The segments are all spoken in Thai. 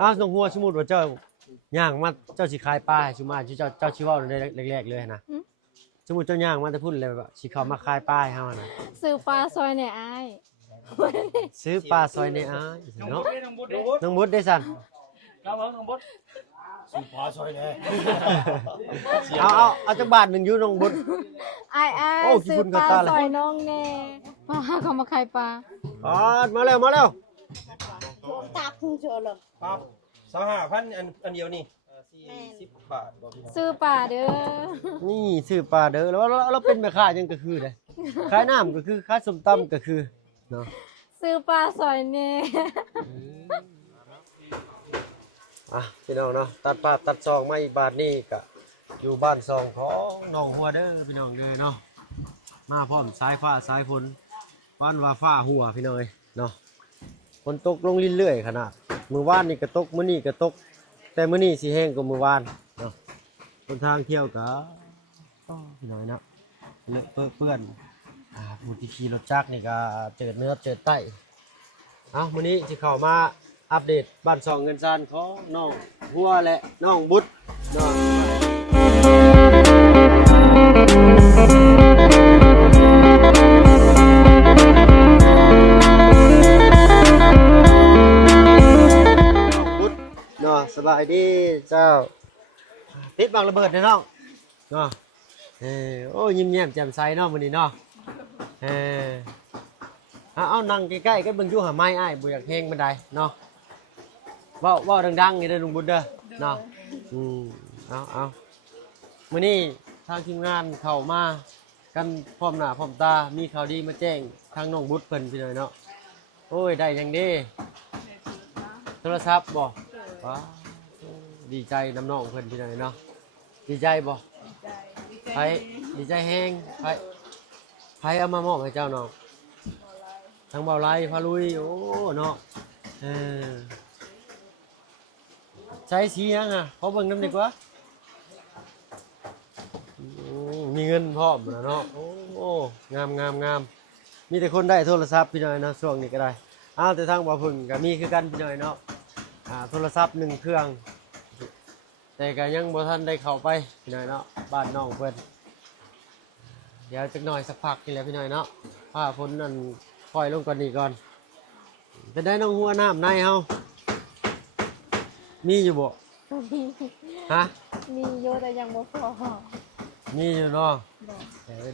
อ้าวน้องหัวสมมุติว่าเจ้าย่างมาเจ้าสิขายปลาให้ซุมาเจ้าสิเว้าได้แรกๆเลยนะสมมุติเจ้าย่างมาแต่พุ่นเลยแบบสิเข้ามาขายปลาให้เฮานะ ซื้อปลาซอยเนี่ยอ้าย ซื้อปลาซอยในอ้ายเนาะน้องบุดได้สั่น ครับผมน้องบดสุภาซอยเลย เอาจักบาทหนึงอยู่น้องบุด อ้าย โอ้ขี้ ซื้อ ฝุ่น ป กับ ลา ตาเลย ซอยน้องแน่ปลาเขามาขายปลา อ๋อมาแล้วมาแล้ว ตาพึ่งเจอเลย ครับ25,000อันเดียวนี่40 บาทบ่พี่น้อง ซื้อปลาเด้อ นี่ซื้อปลาเด้อแล้วเราเป็นแม่ค้ายังก็คือเลยขายน้ำก็คือขายส้มตำก็คือเนาะ ซื้อปลาซอยแน่ พี่น้องเนาะตัดปลาตัดซองมาอีกบาทนี่ก็อยู่บ้านซองของน้องหัวเด้อพี่น้องเด้อเนาะมาพร้อมสายฟ้าสายฝนวันว่าฟ้าหัวพี่น้องเอ้ยเนาะฝนตกลงเรื่อยๆขนาดมื้อวานนี่ก็ตกมื้อนี้ก็ตกแต่มื้อนี้สิแห้งกว่ามื้อวานเนาะคนทางเที่ยวก็พี่น้องเนาะเลอะเปื้อนผู้ที่ขี่รถจักรนี่ก็เจิดเนื้อเจิดไต้มื้อนี้สิเข้ามาอัปเดตบ้านซองเงินซานของน้องหัวและน้องบุตรเนาะบุตรเนาะสบายดีเจ้าติดบางระเบิดเด้อน้องเนาะโอ้ยิ้มแย้มแจ่มใสเนาะมื้อนี้เนาะเอานั่งใกล้ๆกันเบิ่งอยู่หาไม้อ้ายบ่อยากแฮงปานใดเนาะเว้าดังๆนี่เด้อลุงบุญเด้อเนาะเอามื้อนี้ทางทีมงานเข้ามากันพร้อมหน้าพร้อมตามีข่าวดีมาแจ้งทางน้องบุญเพิ่นพี่น้อยเนาะโอ้ยได้หยังเด้โทรศัพท์บ่ว้าดีใจน้ำน้องเพิ่นพี่น้อยเนาะดีใจบ่ไปดีใจแฮงไปเอามามอบให้เจ้าน้องทางเบาไล่พาลุยโอ้เนาะใช้สียังอ่ะเขาเบิ่งน้ำดีกว่ามีเงินพร้อมแล้วเนาะโอ้งามมีแต่คนได้โทรศัพท์พี่น้อยเนาะช่วงนี้ก็ได้แต่ทางบ่พึ่งก็มีคือกันพี่น้อยเนาะโทรศัพท์1เครื่องแต่ก็ยังบ่ทันได้เข้าไปพี่น้อยเนาะบ้านน้องเพิ่นเดี๋ยวจักหน่อยสักพักนี่แหละพี่น้อยเนาะฟ้าฝนนั่นปล่อยลงก่อนนี่ก่อนเป็นได้น้องหัวน้ำในเฮามีอยู่บ่ฮะ มีโยแต่ยังบ่พอ มีอยู่เนาะ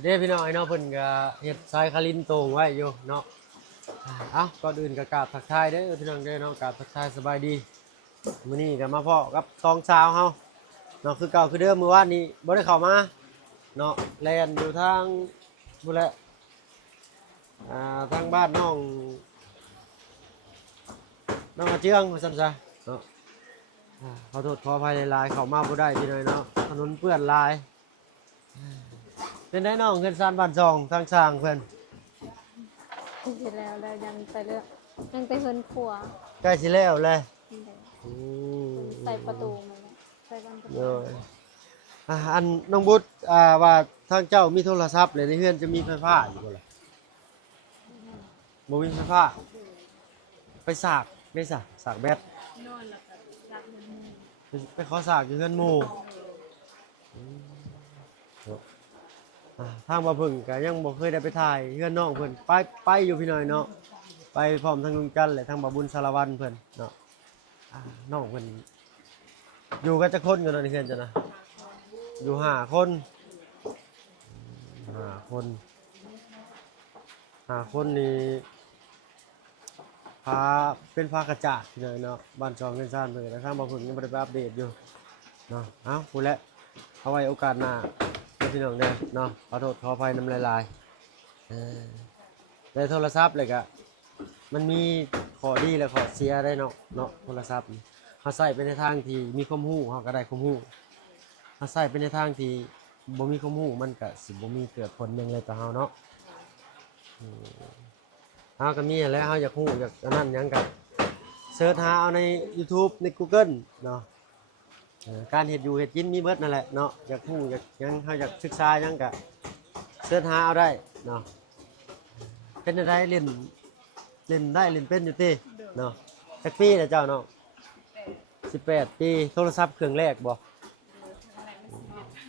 เด้พี่น้องไอ้เนาะเพิ่นก็เฮ็ดทรายคาลินโตงไว้อยู่เนาะก่อนอื่นก็กราบทักทายเด้อพี่น้องเด้อเนาะกราบทักทายสบายดีมื้อนี้ก็มาพ้อกับตองสาวเฮาเนาะคือเก่าคือเดิมมื้อวานนี้บ่ได้เข้ามาเนาะแล่นอยู่ทางพุ่นแหละทางบ้านน้องอาเจืองว่าซั่นซะเนาะขอโทษขออภัยหลายๆเข้ามาบ่ได้พี่น้อยเนาะถนนเปื้อนหลายเป็นได้น้องเงินซานบ้านซองทางสร้างเพิ่น เสร็จแล้วยังไปเรื่องยังไปเฮินครัว ใกล้สิแล้วเลย ใส่ประตูมันนะใส่บ้านประตู อันน้องบุตรว่าทางเจ้ามีโทรศัพท์เลยในเฮือนจะมีไฟฟ้าอยู่บ่ล่ะบ่มีไฟฟ้าไปสากได้สากแบตไปขอสากอยู่เฮือนหมู่ทางบ่พึ่งก็ยังบ่เคยได้ไปถ่ายเฮือนน้องเพิ่นไปอยู่พี่น้อยเนาะไปพร้อมทางลุงจันทร์และทางบ่บุญสารวัตรเพิ่นเนาะน้องเพิ่นอยู่กันจักคนอยู่เนาะในเฮือนจ้ะนะอยู่5 คนนี่พาเป็นพากระจาดพี่น้อยเนาะบ้านจองเงินซ่านเพิ่นแต่ทางบ่พึ่งยังบ่ได้ไปอัปเดตอยู่เนาะพูดแล้วเอาไว้โอกาสหน้าพี่น้องเด้อเนาะขอโทษขออภัยน้ำลายในโทรศัพท์เลยก็มันมีข้อดีและข้อเสียได้เนาะโทรศัพท์เขาใส่ไปในทางที่มีความรู้เขาก็ได้ความรู้เขาใส่ไปในทางที่บ่มีความรู้มันก็สิบ่มีเกิดผลหยังเลยต่อเฮาเนาะเฮาก็มีแหล้วเฮาอยากรู้อยากอันนั้นหยังก็เสิร์ชหาเอาใน YouTube ใน Google เนาะการเฮ็ดอยู่เฮ็ดกินมีเบิดนั่นแหละเนาะอยากรู้อยากหยังเฮาอยากศึกษาหยังก็เสิร์ชหาเอาได้เนาะเป็นได้เล่นได้เล่นเป็นอยู่ติเนาะจักปีแล้วเจ้าเนาะ 18 ปีโทรศัพท์เครื่องแรกบ่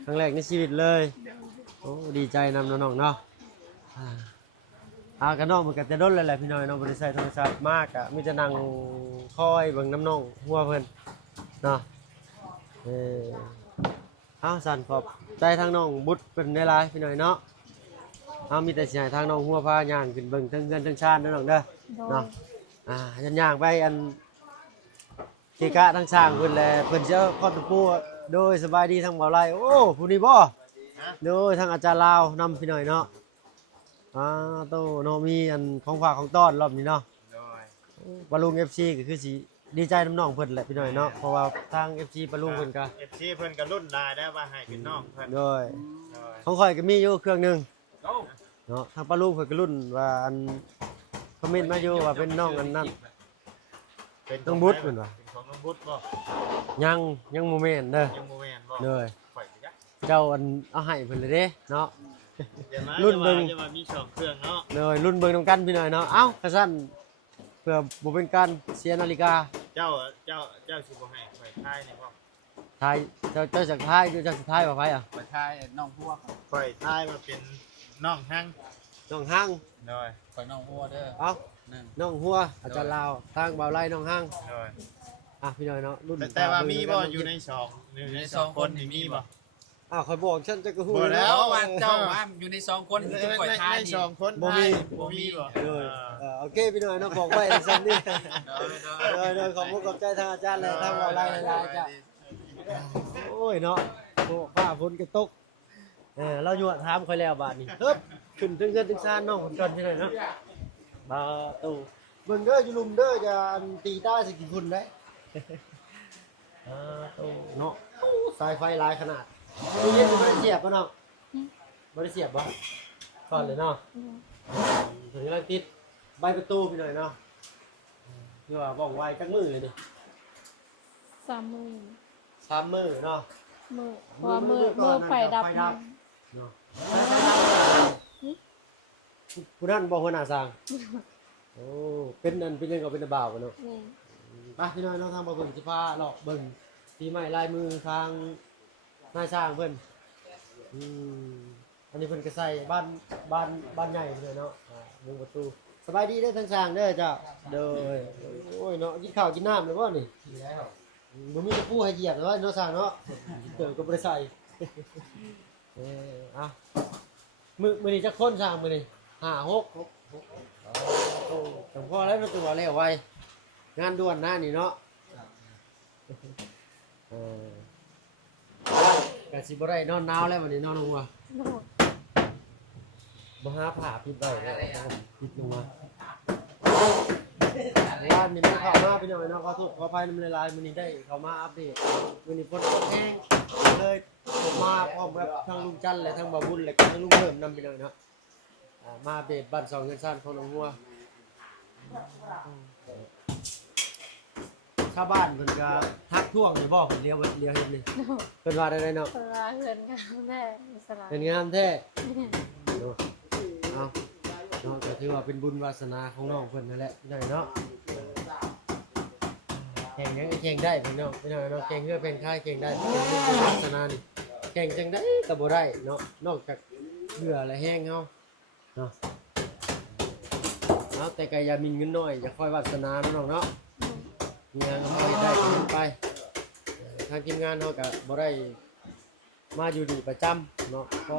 ครั้งแรกในชีวิตเลยโอ้ดีใจนำน้องๆเนาะกันน้องมันก็จะด้นแล้วแหละพี่น้อยน้องบ่ได้ใช้โทรศัพท์มากอ่ะมีแต่นั่งคอยเบิ่งน้ำน้องหัวเพิ่นเนาะเอาสั่นขอบใจทางน้องบุตรเป็นได้หลายพี่น้อยเนาะเอามีแต่สิให้ทางน้องหัวพาย่างขึ้นเบิ่งทั้งเงินทั้งชาติเด้อน้องเด้อ โดย เนาะยันย่างไปอันเกกะทั้งสร้างเพิ่นแลเพิ่นสิเอาข้อตะปูโดยสบายดีทั้งบ่าวไร่โอ้ผู้นี้บ่โดยทางอาจารย์ลาวนำพี่น้อยเนาะโตเนาะมีอันของฝากของต้อนรอบนี้เนาะปะลุง FC ก็คือสิดีใจน้ำน้องเพิ่นแหละพี่น้อยเนาะเพราะว่าทาง FC ปะลุงเพิ่นก็ FC เพิ่นก็รุ่นลายได้ว่าให้เป็นน้องเพิ่น โดยของข่อยก็มีอยู่เครื่องหนึงเนาะทางปะลุงเพิ่นก็รุ่นว่าอันคอมเมนต์มาอยู่ว่าเป็นน้องอันนั้น เป็น น้องบุตรเพิ่นว่า เป็นของน้องบุตรบ่ ยังบ่แม่นเด้อ ยังบ่แม่นบ่ เลย ข่อยจัก เจ้าอันเอาให้เพิ่นเลยเด้เนาะ เดี๋ยวมา รุ่นเบิ่ง จะว่ามีสองเครื่องเนาะ เลยรุ่นเบิ่งนำกันพี่หน่อยเนาะเอ้ากระสั้นเพื่อบ่เป็นการเสียนาฬิกา เจ้าสิบ่ให้ข่อยทายนี่บ่ ทายเจ้าจากท้ายเจ้าสุดท้ายว่าไผอ่ะ ไปทายน้องพัว ข่อยทายว่าเป็นน้องหั่ง น้องห้าง โดย ไปน้องพัวเด้อ เอ้า หนึ่ง น้องหัวอาจารย์ลาวทางบ่าวไร่น้องห้าง โดย พี่หน่อยเนาะรุ่น แต่ว่ามีบ่อยู่ในสองในสองคนนี่มีบ่ อ้าวข่อยบอกฉันจะก็ฮู้ บ่แล้ แล้ว ววันเจ้าว่าอยู่ใน2คนที่ปล่อยทาย ใน นี่ สองคน บ่มี บ่มีบ่ เลยโอเคพี่หน่อยเนาะบอกไว้ซั่นนี่เลยขอบคุณขอบใจทางอาจารย์และทางบ่าวไร่หลายๆจ้ะโอ้ยเนาะโอ้ฟ้าฝนก็ตกเราอยู่ถามค่อยแล้วบาดนี้เฮ้บขึ้นถึงเงินถึงซานน้องคนก่อนพี่หน่อยเนาะบ่ตู้เบิ่งเด้ออยู่ลุมเด้ออย่าตีตาสิกินฝุ่นได้ตู้เนาะสายไฟหลายขนาดตู้เย็นบ่ได้เสียบบ่เนาะบ่ได้เสียบบ่ก่อนเลยเนาะถึงกำลังติดใบประตูพี่หน่อยเนาะคือว่าว่องไวจักมือเลยนี่ 3 มื้อ 3มื้อเนาะ มื้อเพราะว่ามื้อไฟดับ เนาะผู้นั้นบ่หัวหน้าสร้างโอ้เป็นนั่นเป็นยังก็เป็นบ่าวกันเนาะ นี่ ไปพี่น้อยน้องทางบ่เบิ่งสิพาเลาะเบิ่งปีใหม่ลายมือทางนายสร้างเพิ่นอันนี้เพิ่นก็ใส่บ้านใหญ่เลยเนาะมุงประตูสบายดีเด้อทางสร้างเด้อจ้ะเด้อโอ้ยเนาะกินข้าวกินน้ำเลยบ่นี่บ่มีตะปูให้เหยียบเลยว่าเนาะสร้างเนาะเติมก็บ่ได้ใส่อ่ะมื้อนี้จักคนสร้างมื้อนี้5 6โอ้จังพอแล้วตัวแล้วไวงานด่วนนะนี่เนาะกะสิบ่ได้นอนหนาวแล้ววันนี้นอนลงมา โดย บ่หาผ้าปิดไว้แล้วปิดลงมาร้านนี้มันเข้ามาพี่น้อยเนาะขอโทษขออภัยนำหลายๆมื้อนี้ได้เข้ามาอัปเดตมื้อนี้ฝนตกแห้งเลยผมมาพร้อมกับทั้งลุงจันทร์และทั้งบ่าวบุญและทั้งลุงเพิ่มนำพี่น้อยเนาะมาอัปเดตบ้าน2เงินซ่านของน้องหัวชาวบ้านเพิ่นก็ทักท้วงนี่บ่เพิ่นเลี้ยวเฮ็ดนี่เพิ่นว่าได้เนาะ เวลาเฮือนกันแม่อิสระ เป็นงามแท้เนาะเอาเนาะก็ถือว่าเป็นบุญวาสนาของน้องเพิ่นนั่นแหละพี่น้อยเนาะแข่งยังแข่งได้พี่น้องพี่น้อยเนาะแข่งเพื่อเป็นค่ายแข่งได้เป็นบุญวาสนานี่แข่งจังได้ก็บ่ได้เนาะนอกจากเบื่อและแห้งเฮาเนาะเอาแต่ก็อย่ามีเงินน้อยอย่าคอยวาสนาเนาะน้องเนาะมีงานก็ค่อยได้ก็เฮ็ดไปทางทีมงานเฮาก็บ่ได้มาอยู่ดีประจำเนาะพอ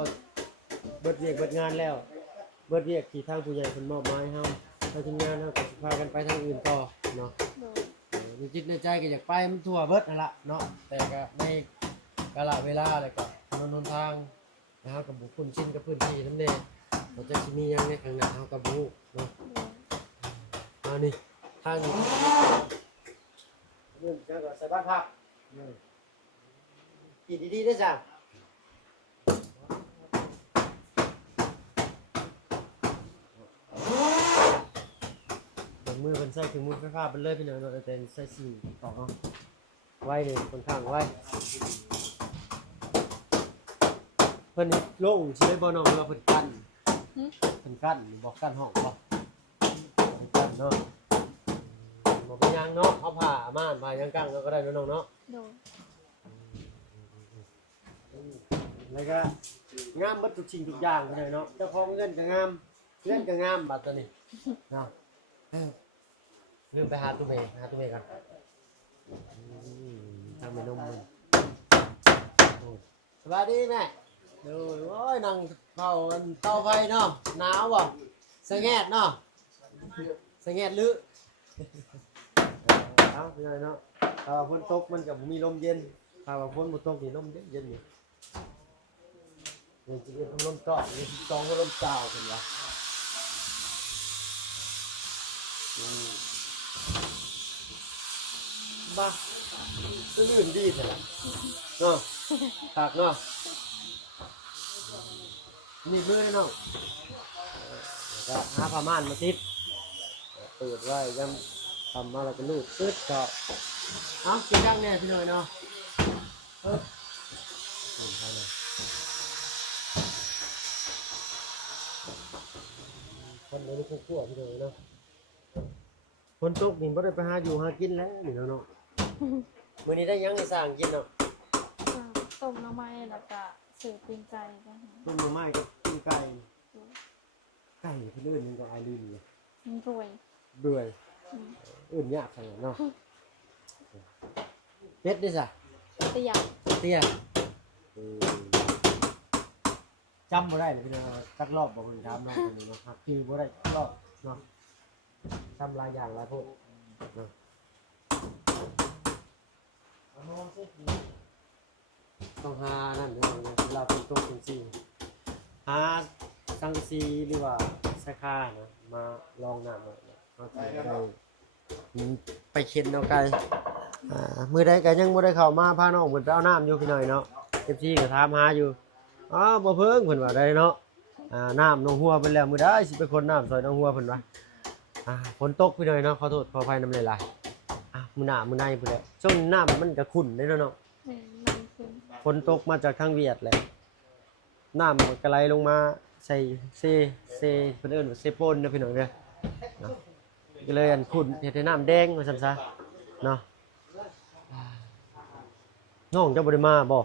เบิดเวียกเบิดงานแล้วเบิดเวียกที่ทางผู้ใหญ่เพิ่นมอบหมายให้เฮาทางทีมงานเฮาก็สิพากันไปทางอื่นต่อเนาะ โดย ในจิตในใจก็อยากไปมันทั่วเบิดนั่นล่ะเนาะแต่ก็ในกาลเวลาแล้วก็ถนนหนทางนะครับกับบุคคลชินกับพื้นที่นำแน่เราจะสิมีหยังในข้างหน้าเฮาก็บ่รู้เนาะ โดย นี่ทางนี้เรื่องการใส่บ้านพักกินดีๆได้จ้ะบางมือเป็นใส่ถึงมือไฟฟ้าเป็นเลยพี่น้องเนาะแต่ใส่สีต่อเนาะไว้เลยค่อนข้างไว้เพิ่นลงสิได้บ่น้องเราเพิ่นกั้นเพิ่นกั้นบอกกั้นห้องบ่เพิ่นกั้นเนาะบ่ บ่เป็นหยังเนาะเอาผ้าม่านผ้าหยังกั้งก็ได้เนาะน้องเนาะ โดย แล้วก็งามเบิดทุกสิ่งทุกอย่างเลยเนาะเจ้าของเงินก็งามเงินก็งามบัดตัวนี้เนาะลืมไปหาตู้เมย์กันทำเมนูมันสวัสดีแม่ดูโอ้ยนั่งเผาเตาไฟเนาะหนาวบ่สะแงดเนาะสะแงดลึเอาไปเลยเนาะถ้าฝนตกมันก็มีลมเย็นถ้าว่าฝนบ่ตกนี่ลมเย็นอยู่นี่จะเป็นลมก่อนนี่สองก็ลมเจ้าเป็นวะบ้าตื่นดีเลยเนาะถักเนาะนี่เพื่อนเนาะก็หาผ้าม่านมาติดเปิดไว้ยังทำมาแล้วก็ลูดตึ๊ดก็เอากินดังแน่พี่หน่อยเนาะคนในลูกขั้วพี่หน่อยเนาะคนตกนี่บ่ได้ไปหาอยู่หากินแล้วนี่เนาะมื้อนี้ได้ยังให้สร้างกินเนาะ ต้มน้ำไม้แล้วก็สืบตีนไก่กัน ต้มหน่อไม้กับกินไก่เพิ่นเอิ้นหยังก็อายลืมเลย มันรวย เบื่อเอิ้นยากขนาดเนาะเป็ดดิซะ เตี้ย เตี้ยจำบ่ได้เลยพี่น้องจักรอบบ่เพิ่นถามน้องคนนี้เนาะครับคือบ่ได้จักรอบเนาะจำหลายอย่างหลายพวกเนาะต้องหานั่นเด้อเวลาเป็นตกจังซี่หาสังสีหรือว่าสะคานะมาลองน้ำเอาเฮาสิได้ไปเข็นเอาไกลมื้อใดก็ยังบ่ได้เข้ามาพาน้องเพิ่นไปเอาน้ำอยู่พี่น้อยเนาะ FC ก็ถามหาอยู่อ๋อบ่เพิ่งเพิ่นว่าได้เนาะน้ำน้องหัวเพิ่นแล้วมื้อใดสิไปคนน้ำซอยน้องหัวเพิ่นว่าฝนตกพี่น้อยเนาะขอโทษขออภัยนำหลายๆมื้อหน้ามื้อในพุ่นแหละช่วงน้ำมันก็ขุ่นเด้เนาะ มันขึ้น ฝนตกมาจากทางเวียดแหละน้ำมันก็ไหลลงมาใส่เซเพิ่นเอิ้นว่าเซโปนนะพี่น้องเด้อเนาะก็เลยอันขุ่นเฮ็ดให้น้ำแดงว่าซั่นซะเนาะน้องเจ้าบ่ได้มาบ่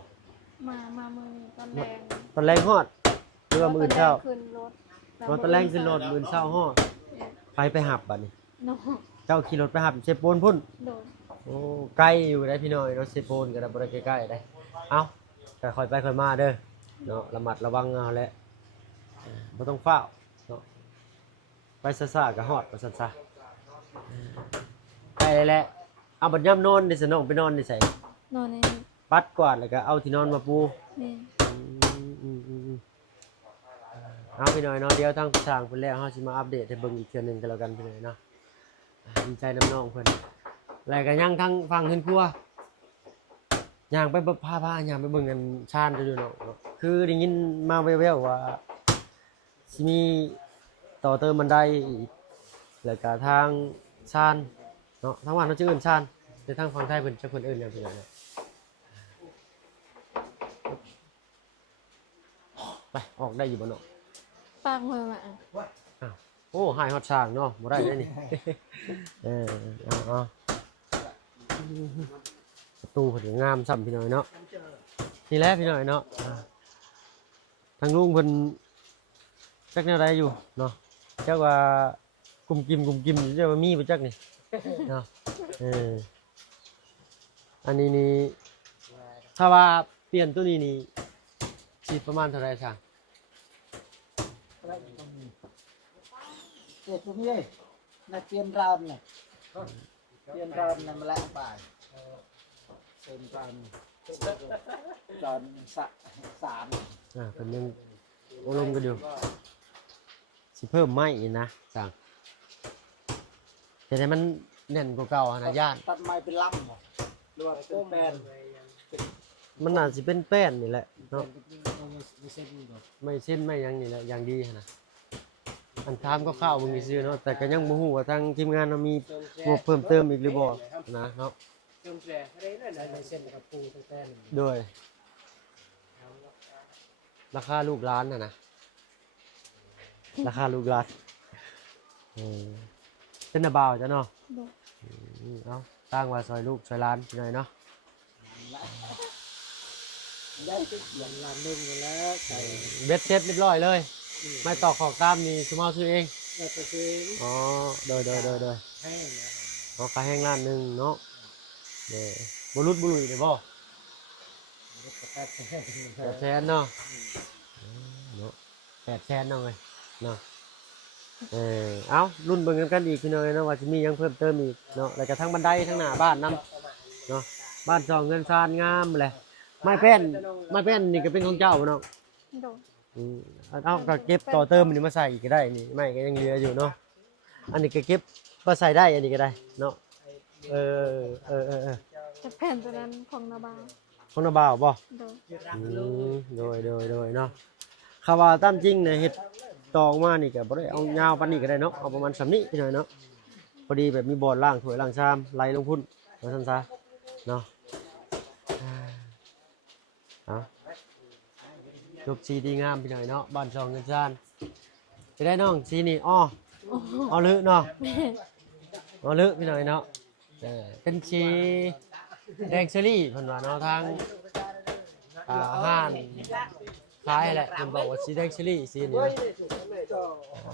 มามือตอนแรง ตอนแรงฮอดหรือว่ามื้อเช้า ขึ้นรถ ตอนแรงขึ้นรถมื้อเช้าฮอดไปหับบัดนี้ น้อง เจ้าขี่รถไปหับเซโปนพุ่น โดน โอ้ไกลอยู่ได้พี่น้อยรถเซโปนก็ได้บ่ได้ใกล้ๆได้เอ้าก็ค่อยไปค่อยมาเด้อเนาะระมัดระวังเอาแหละบ่ต้องฟ้าวเนาะไปซ่าๆก็ฮอดว่าซั่นซะใกล้แล้วเอาบัดยามนอนได้ซะน้องไปนอนได้ไส นอนใน ปัดกวาดแล้วก็เอาที่นอนมาปู นี่ เอาพี่น้อยเนาะเดี๋ยวทางผู้สร้างเพิ่นแล้วเฮาสิมาอัปเดตให้เบิ่งอีกเทื่อนึงก็แล้วกันพี่น้อยเนาะดีใจน้องเพิ่นแล้วก็ยังทางฝั่งเฮือนครัวย่างไปพาย่างไปเบิ่งกันชานจะอยู่เนาะคือได้ยินมาแว่วๆว่าสิมีต่อเติมบันไดอีกแล้วก็ทางชานเนาะทางบ้านเฮาจะเอิ้นชานแต่ทางฝั่งไทยเพิ่นจะเพิ่นเอิ้นหยังพี่น้อยเนาะไปออกได้อยู่บ่เนาะ ปังเลยมา โอ้หายฮอดช่างเนาะบ่ได้เลยนี่ เอาประตูเพิ่นก็งามซ้ำพี่น้อยเนาะนี่แหละพี่น้อยเนาะทางลุงเพิ่นจักแนวใดอยู่เนาะจักว่ากุมกิมจักว่ามีบ่จักนี่เนาะอันนี้นี่ถ้าว่าเปลี่ยนตัวนี้นี่สิประมาณเท่าไหร่ช่าง เจ็ดตรงนี้นักเรียนรามเนี่ยเรียนรามนำละบ่ายเติมรามตอนสาม เป็นยังอบรมกันอยู่สิเพิ่มไม้อีกนะสั่งแต่ให้มันแน่นกว่าเก่านะย่าน ตัดไม้เป็นลำเหรอหรือว่าเป็นแปลน มันอาจจะเป็นแป้นนี่แหละเนาะ ไม่เส้นนี่หรอก ไม่เส้นไม่หยังนี่แหละอย่างดีนะอันถามก็ข้าวมึงซื้อเนาะแต่ก็ยังบ่ฮู้ว่าทางทีมงานเรามีงบเพิ่มเติมอีกหรือบ่นะเนาะ เติมแปลได้ไม่เส้นกับปูตั้งแต่ โดยราคาลูกร้านนะราคาลูกร้านเป็นนาบาวจ้ะเนาะ โดน เอาตั้งว่าซอยลูกซอยหลานพี่น้อยเนาะ ได้ทุกอย่างลานหนึ่งอยู่แล้วใส่ เบ็ดเสร็จเรียบร้อยเลย ไม่ต่อขอกตามนี่สมอซื้อเอง ก็ไปซื้อ อ๋อโดย ให้นะ เอาขาแห้งล้านหนึงเนาะเด้บ่รุดบ่ลุยเด้บ่ 800,000เนาะเนาะ800,000เนาะเว้ยเนาะเอารุ่นเบิ่งกันอีกพี่น้อยเนาะว่าสิมีหยังเพิ่มเติมอีกเนาะแล้วก็ทั้งบันไดทั้งหน้าบ้านนํเนาะบ้านซองเงินซานงามเลยไม้แป้นนี่ก็เป็นของเจ้าบ่เนาะ โดน เอาก็เก็บต่อเติมอันนี้มาใส่อีกก็ได้นี่ไม่ก็ยังเหลืออยู่เนาะอันนี้ก็เก็บมาใส่ได้อันนี้ก็ได้เนาะเออ จะแผ่นตัวนั้นของนาบา ของนาบ่าวบ่ โดน โดยเนาะคาว่าตามจริงเนี่ยเฮ็ดตอออกมานี่ก็บ่ได้เอายาวปานนี้ก็ได้เนาะเอาประมาณสำนี้พี่น้อยเนาะพอดีแบบมีบ่อนล้างถ้วยล้างชามไหลลงพุ่นว่าซั่นซะเนาะเอาจบสีดีงามพี่น้อยเนาะบ้านซองเงินซานไปได้น้องสีนี่อ้อลึเนาะอ้อลึพี่น้อยเนาะเป็นสีแดงเชอรี่เพิ่นว่าเนาะทางห้านคล้ายแหละเพิ่นบอกว่าสีแดงเชอรี่สีนี่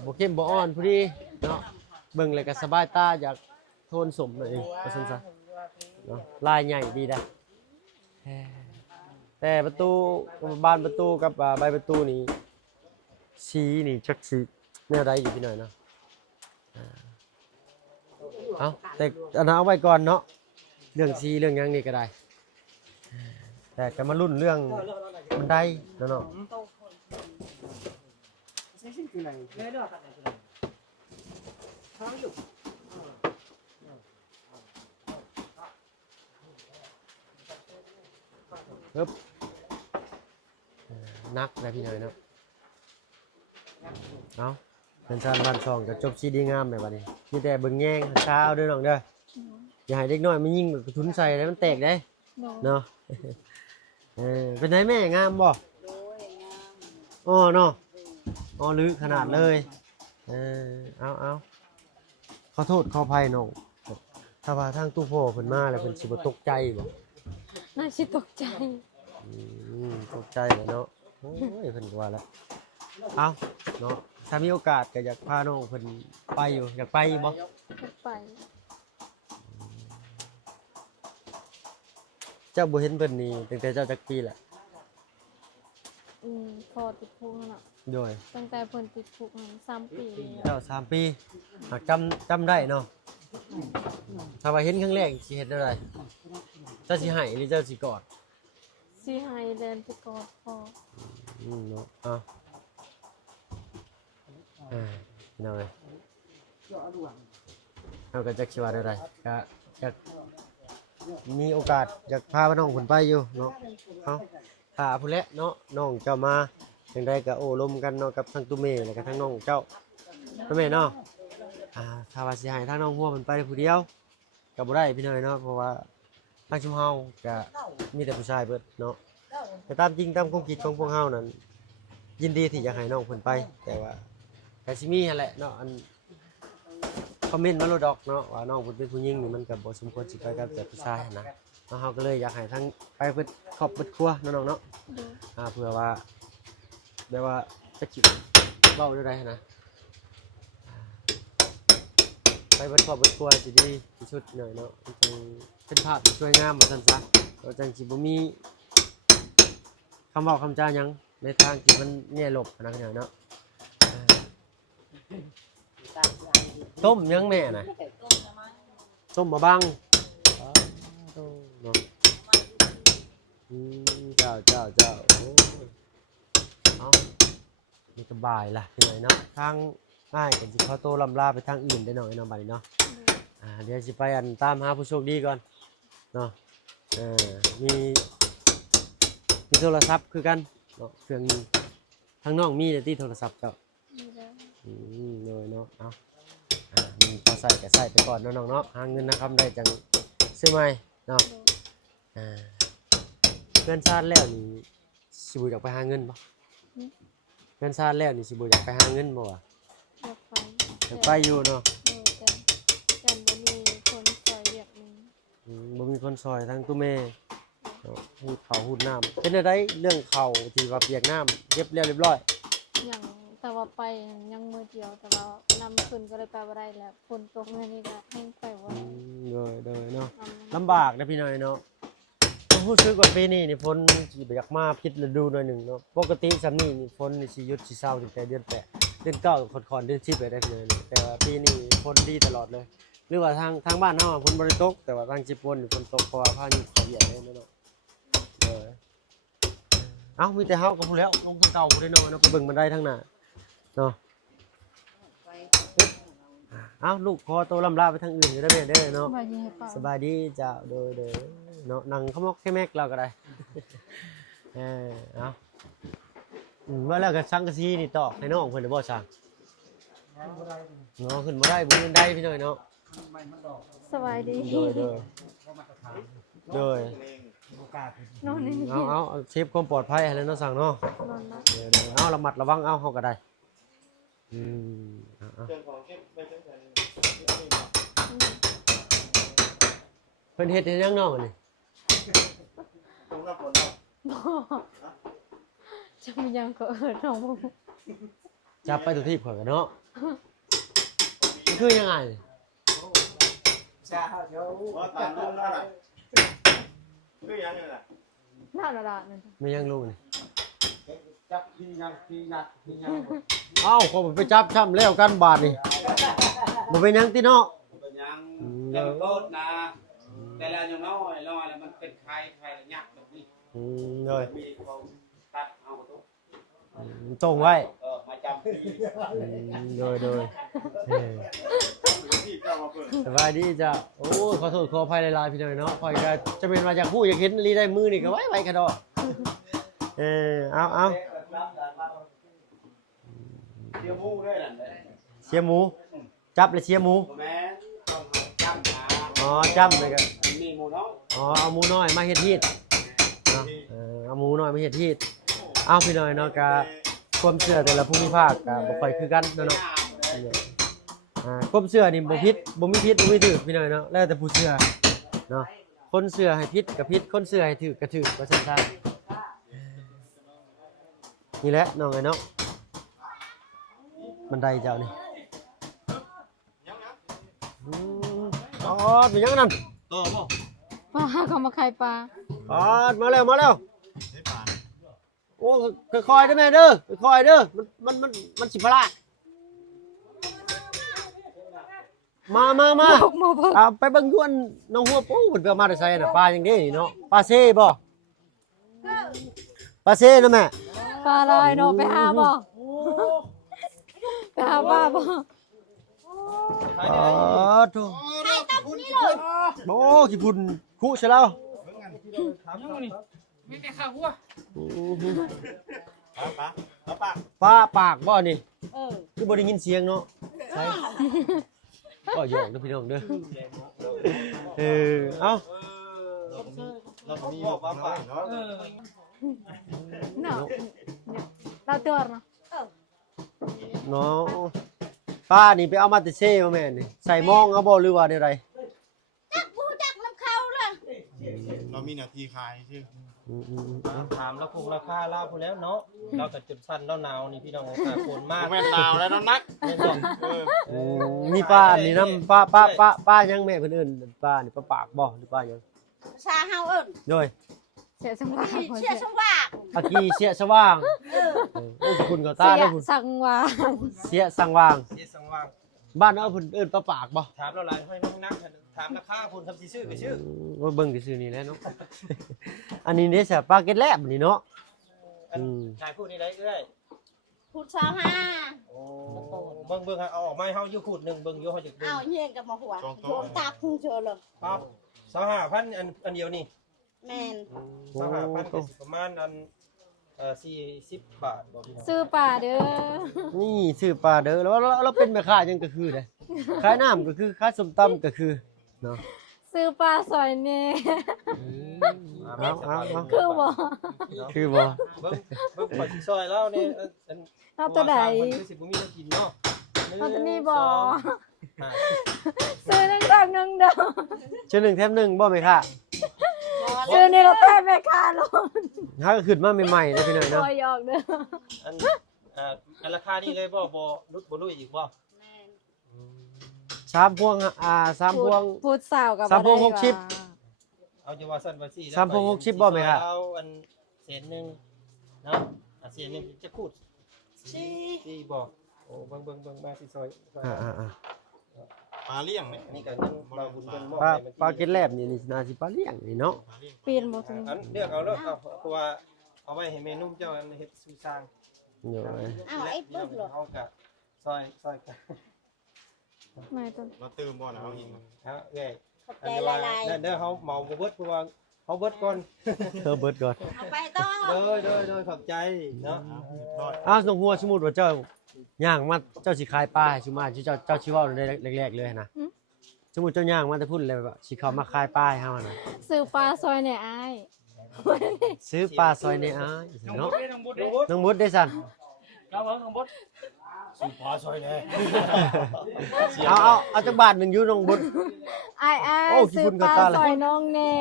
บ่เข้มบ่อ่อนพอดีเนาะเบิ่งแล้วก็สบายตาอยากโทนสมหน่อยนึงว่าซั่นซะเนาะลายใหญ่ดีนะแต่ประตูบานประตูกับใบประตูนี่สีนี่จักสีแนวใดอยู่พี่หน่อยเนาะเอาแต่อันนั้นเอาไว้ก่อนเนาะเรื่องสีเรื่องหยังนี่ก็ได้แต่จะมาลุ้นเรื่องบันไดเนาะครับนักนะพี่หน่อยเนาะเอาเป็นชาติบ้านช่องกับจบชีดีงามแบบนี้มีแต่เบิ่งแย่งเช้าเด้อน้องเด้ออย่าให้เด็กน้อยมันยิ่งแบบทุนใส่แล้วมันแตกได้ โดน เนาะเป็นไงแม่งามบ่อ๋อเนาะอ๋อลึกขนาดเลยเอาขอโทษขออภัยน้องถ้าว่าทางตู้พ่อเพิ่นมาแล้วเพิ่นสิบ่ตกใจบ่ น่าสิตกใจ ตกใจเลยเนาะโอ้ยเพิ่นก็ว่าแล้วเอาเนาะถ้ามีโอกาสก็อยากพาน้องเพิ่นไปอยู่อยากไปบ่ จะไป เจ้าบ่เห็นเพิ่นนี่ตั้งแต่เจ้าจักปีแหละ พอติดคุกนั่นน่ะ โดย ตั้งแต่เพิ่นติดคุกนั่น3 ปี เจ้า3 ปีหากจำได้เนาะถ้าว่าเห็นครั้งแรกสิเฮ็ดได้ไรเจ้าสิให้หรือเจ้าสิกอด สิให้แดนไปกอดพอ เนาะเอาพี่น้องเอ้ยเราก็จักสิว่าได้ไรก็อยากมีโอกาสอยากพาน้องเพิ่นไปอยู่เนาะเอาถ้าผู้เละเนาะน้องเจ้ามาจังไดก็โอ้ลมกันเนาะกับทั้งตุ้มเมแล้วก็ทั้งน้องเจ้าตุ้มเมเนาะถ้าว่าสิให้ทางน้องหัวมันไปผู้เดียวก็บ่ได้พี่น้อยเนาะเพราะว่าทางชุมเฮาก็มีแต่ผู้ชายเบิดเนาะแต่ตามจริงตามความคิดของพวกเฮานั้นยินดีที่จะให้น้องเพิ่นไปแต่ว่าก็สิมีหั่นแหละเนาะอันคอมเมนต์มาโลดดอกเนาะว่าน้องเพิ่นเป็นผู้หญิงนี่มันก็บ่สมควรสิไปกับแต่ผู้ชายนะเฮาก็เลยอยากให้ทั้งไปเพิ่นครอบเบิดครัวเนาะน้องเนาะ โดน เพื่อว่าแบบว่าจะคิดเบ้าได้นะไปบัดครอบบัดครัวสิดีที่สุดหน่อยเนาะจึงเป็นภาพที่สวยงามว่าซั่นซะเราจังสิบ่มีคำเว้าคำจาหยังในทางที่มันแง่ลบนะพี่น้องเนาะต้มยังแม่น่ะต้มมาบังเนาะเจ้าโอ้เอานี่ก็บ่ายล่ะพี่น้อยเนาะทางง่ายกันสิเขาโตลำลาไปทางอื่นได้หน่อยเนาะบัดนี้เนาะเดี๋ยวสิไปตามหาผู้โชคดีก่อนเนาะมีโทรศัพท์คือกันเนาะเครื่องนึงทางน้องมีแต่ที่โทรศัพท์เจ้า มีแล้ว เลยเนาะเอามีพอใส่ก็ใส่ไปก่อนเนาะน้องเนาะหาเงินนะครับได้จังซื้อใหม่เนาะ โดน เงินชาติแล้วนี่สิบ่อยากไปหาเงินบ่เงินชาติแล้วนี่สิบ่อยากไปหาเงินบ่วะ อยากไป อยากไปอยู่เนาะ โดนแต่บ่มีคน บ่มีคนซอยทั้งตู้แม่เนาะหูดข้าวหูดน้ำเป็นอะไรเรื่องข้าวที่ว่าเปียกน้ำเรียบร้อย อย่างแต่ว่าไปยังมือเดียวแต่ว่านำขึ้นก็เลยไปบ่ได้แล้วฝนตกมื้อนี้ก็ให้ไปบ่ได้ โดยเนาะ นำ ลำบากนะพี่น้อยเนาะผมรู้สึกว่าปีนี้นี่ฝนสิอยากมาผิดฤดูหน่อยหนึ่งเนาะปกติซำนี้นี่ฝนนี่สิหยุดสิเศร้าตั้งแต่เดือน8เดือน9ค่อนๆเดือน10ไปได้พี่น้อยเนาะแต่ว่าปีนี้ฝนดีตลอดเลยหรือว่าทางบ้านเฮาฝนบ่ได้ตกแต่ว่าทางญี่ปุ่นนี่ฝนตกเพราะว่าพายุเขาเวียดเลยเนาะเอ้ามีแต่เฮาก็พูดแล้วลงทางเก่าพูดได้เนาะเนาะไปเบิ่งบันไดทางหน้าเนาะเอ้าลูกขอตัวลำลาไปทางอื่นอยู่ได้อแม่เด้อเนาะ สบายดีให้ป้า สบายดีเจ้าโดยเนาะนั่งขมอกแค่แม็กเราก็ได้ เอาว่าแล้วก็สังกะสีนี่ตอกให้น้องเพิ่นได้บ่สั่งเนาะขึ้นบ่ได้บ่ขึ้นได้พี่น้อยเนาะ สบายดี โดย นอนนี่ เอาเชฟความปลอดภัยให้แล้วเนาะสั่งเนาะ นอนนะ เดี๋ยวเอาระมัดระวังเอาเฮาก็ได้เอา เรื่องของเก็บไปตั้งแต่ เพิ่นเฮ็ดให้ยังน้องอันนี้ ตรงนั้นฝน จะมียังก็น้องบ่ จับไปทุกที่ข่อยกันเนาะมันคือยังไง ชาเดี๋ยว ว่าตามลงแล้วล่ะคือยังไงล่ะ น่าละนั่น ไม่ยังรู้นี่ จับพี่ยัด เอ้าก็ไปจับช้ำแล้วกันบาดนี่บ่เป็นหยังติเนาะ เป็นยังเริ่มต้นนะแต่ละอย่างน้อยแล้วมันเป็นใครละยักษ์แบบนี้ เลย มีเขาตัดเอาทุก ตรงไว้ มาจำที่ โดย ที่เจ้ามาเปิด สบายดีจ้ะโอ้ขอโทษขออภัยหลายๆพี่น้อยเนาะคอยก็จะเป็นมาจากผู้อยากเห็นลีได้มือนี่ก็ไว้กระดอกเอา เที่ยวมูด้วยนั่นเลย เชียร์หมูจับเลยเชียร์หมู แม่ต้องจำนะ อ๋อจำเลยก็ มีหมูน้อง อ๋อเอาหมูน้อยมาเฮ็ดฮีดเนาะเอาหมูน้อยมาเฮ็ดฮีดเอาพี่น้อยเนาะก็ความเชื่อแต่ละภูมิภาคก็บ่ค่อยคือกันเนาะความเชื่อนี่บ่ผิดบ่มีผิดบ่มีถูกพี่น้อยเนาะแล้วแต่ผู้เชื่อเนาะคนเชื่อให้ผิดก็ผิดคนเชื่อให้ถูกก็ถูกว่าซั่นๆนี่แหละน้องไอ้เนาะบันไดเจ้านี่อ๋อเป็นยังนั่น ต่อบ่ ป้าเขามาขายปลา อ๋อมาแล้ว ได้ป่าน โอ้ค่อยๆเด้อแม่เด้อค่อยๆเด้อมันสิพลาดมา พกมาเพิ่ม ไปเบิ่งยวนน้องหัวปูเพิ่นไปเอามาได้ใส่น่ะปลาจังได๋นี่เนาะปลาเซ่บ่ปลาเซ่นะแม่ ปลาลอยเนาะไปหาบ่ไปหาป้าบ่ อ๋อโธ่โอ้ขี้พุ่นคุซะแล้ว ไม่ได้ข้าวหัว ป้า ป้าปากบ่นี่ เออ คือบ่ได้ยินเสียงเนาะใช่ก็หยอกเด้อพี่น้องเด้อเอ้า เราก็มีบอกป้าเนาะ เนาะเราตัวเนาะ เนาะป้านี่ไปเอามาแต่เซ่มาแม่นี่ใส่หมองเอาบ่หรือว่าได้ไร จักผู้จักน้ำเขาเลย เรามีหน้าที่ขายชื่อ ถามแล้วคงราคาลาพูแล้วเนาะเราก็จุดสั้นแล้วหนาวนี่พี่น้องค่ะฝนมาก แม่ดาวแล้วน้องนัก แม่นบอก มีป้านี่นำป้ายังแม่เพิ่นเอิ้นป้านี่ป้าปากบ่หรือป้ายัง ชาเฮาเอิ้น โดย เสียสังวา เชื่อสว่าง อากีเสียสว่างโอ้คุณก็ตา เสี เด้ ย อคุณ สังวา เสียสังว่าง ที่สังว่าง บ้านเอาเพิ่นเอิ้นป้าปากบ่ ถามเราหลายให้น้องนักถามราคาคุณทำสิซื้อก็ชื่อ ว่าเบิ่งซื่อๆนี่แหละเนาะ อันนี้เนี่ยปลาเก็ตแลบนี่เนาะ นายพูดนี่ได้เอ้ย พูดชาวห้า โอ้เบิ่งเอาออกมาให้เฮาอยู่ขูดหนึงเบิ่งอยู่เฮาจักเบิ่ง เอาเฮียงกับมาหัวโดนตาพุงเจอเลย ครับ25,000อันเดียวนี่ แม่น 25,000ก็สิประมาณอัน40 บาทบ่พี่น้อง ซื้อปลาเด้อ นี่ซื้อปลาเด้อแล้วเป็นแม่ค้ายังก็คือเด้ขายน้ำก็คือขายส้มตำก็คือเนาะ ซื้อปลาซอยแน่ เอา คือบ่ คือบ่ เบิ่งข่อยสิซอยแล้วนี่อัน เอาตัวใด มันคือสิบ่มีน้ำกินเนาะ เอาตัวนี้บ่ ซื้อหนึ่งดอกหนึ่งดอก ชื่อ1แถม1บ่แม่ค่ะ ซื้อในรถแทบแม่ค้าลง ถ้าก็ขึ้นมาใหม่ๆนะพี่น้อง ค เนาะ อยหยอกเด้อ อันราคานี่เลยบ่ลุยอีกบ่ แม่น 3พวง3พวง พูดสาวกับ สามพวง บ่ได้ 60 ว่า เอาจะว่าสั้นว่าซี่ สามพวง60บ่ไหมครับ เอาอันเศษหนึงเนาะเศษหนึงจะพูด สี่ สี่บ่โอ้เบิ่งมาสิซอย อ่า ปลาเลี้ยงเนี่ย อันนี้ก็ยังเราบุญเพิ่นมอบ ปลา ให้ ปลาเก็ดแลบนี่น่าสิปลาเลี้ยงนี่เนาะ เปลี่ยนบ่ถึง อันเลือกเอาเนาะเอาเพราะว่าเอาไว้ให้เมนูเจ้าอันเฮ็ดซูซาง โดย เอาไอ้ปึ๊กเหรอ เอากะซอยกัน ไม่ต้อง เราตื่มบ่นะเอาหิน ฮะเอ้ย ขอบใจหลาย เด้อเฮาเมาบ่เบิดเพราะว่าเฮาเบิดก่อน เธอเบิดก่อน ๆเอาไปต่อ โดยขอบใจเนาะ อ้าวน้องหัวสมมุติว่าเจ้าย่างมาเจ้าสิขายปลาให้ซุมาเจ้าสิเว้าได้แรกๆเลยนะสมมุติเจ้าย่างมาแต่พุ่นเลยแบบสิเข้ามาขายปลาให้เฮาน่ะ ซื้อปลาซอยเนี่ยอ้าย ซื้อปลาซอยในอ้าย น้อง เนาะ บุญน้องบุญ น้องมุดได้สั่น ครับผมน้องบุญ เอาจักบาทหนึงอยู่น้องบุด อ้าย โอ้ ซื้อ ขี้ฝุ่น ป กับ ลา ตาเลย ซอยน้องแน่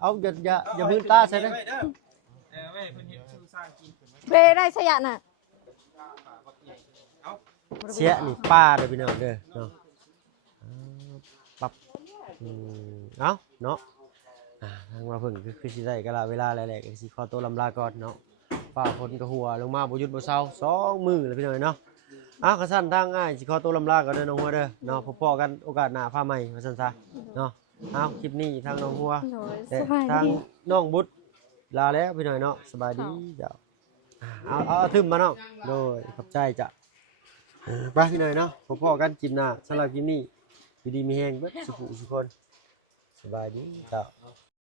เอาอย่าพื้นตาใส่เด้อ ไว้ไว้เพิ่นเฮ็ดซูซางกิน เพได้สยะน่ะ เสียนี่ป้าเด้อพี่น้องเด้อเนาะปั๊บเอาเนาะทางว่าเพิ่งคือสิได้ก็ละเวลาแล้วแหละก็สิขอตัวลำลาก่อนเนาะฟ้าฝนก็หัวลงมาบ่หยุดบ่เซา2มื้อแล้วพี่น้องเนาะกระสั่นทางง่ายสิขอตัวลำลาก่อนเด้อน้องหัวเด้อเนาะพบกันโอกาสหน้าพาใหม่ว่าซั่นซะเนาะเอาคลิปนี้ทางน้องหัว โดย แต่ สบาย ทาง ดี น้องบุตรลาแล้วพี่น้อยเนาะสบายดีเจ้าเอาทึมมาเนาะโดยขอบใจจ้ะไปพี่น้อยเนาะพบพ่อกันกินหน้าสำหรับกินนี่อยู่ดีมีแห้งเบิดสุขุสุคนสบายดีเจ้า